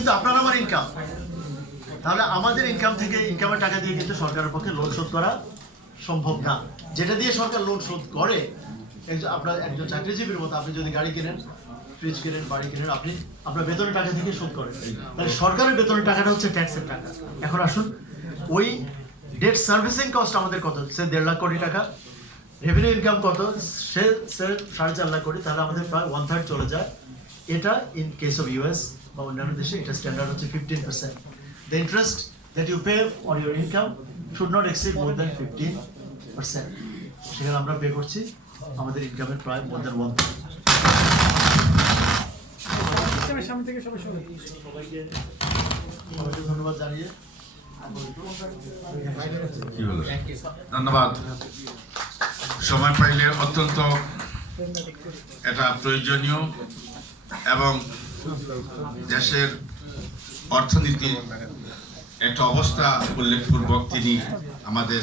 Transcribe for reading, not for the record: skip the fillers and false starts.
কিন্তু আপনার আমার ইনকাম, তাহলে আমাদের ইনকাম থেকে ইনকামের টাকা দিয়ে কিন্তু সরকারের পক্ষে লোন শোধ করা সম্ভব না। যেটা দিয়ে সরকার লোন শোধ করে, আপনার একজন চাকরিজীবীর মতো আপনি যদি গাড়ি কেনেন, ফ্রিজ কেনেন, বাড়ি কেনেন, আপনি আপনার বেতনের টাকা থেকে শোধ করেন। তাহলে সরকারের বেতনের টাকাটা হচ্ছে ট্যাক্সের টাকা। এখন আসুন, ওই ডেট সার্ভিসিং কস্ট আমাদের কত, সে 1.5 লাখ কোটি টাকা, রেভিনিউ ইনকাম কত, সে 4.5 লাখ কোটি, তাহলে আমাদের প্রায় 1/3 চলে যায়। এটা ইন কেস অফ ইউএস বা অন্যান্য দেশে এটা স্ট্যান্ডার্ড হচ্ছে 15%। The interest that you pay on your income should not exceed more than 15%। সেখানে আমরা পে করছি আমাদের ইনকামের প্রায় মোর দ্যান 1/3। সবাইকে ধন্যবাদ জানিয়ে ধন্যবাদ। সময় পাইলে অত্যন্ত এটা প্রয়োজনীয় এবং দেশের অর্থনীতির একটা অবস্থা উল্লেখপূর্বক তিনি আমাদের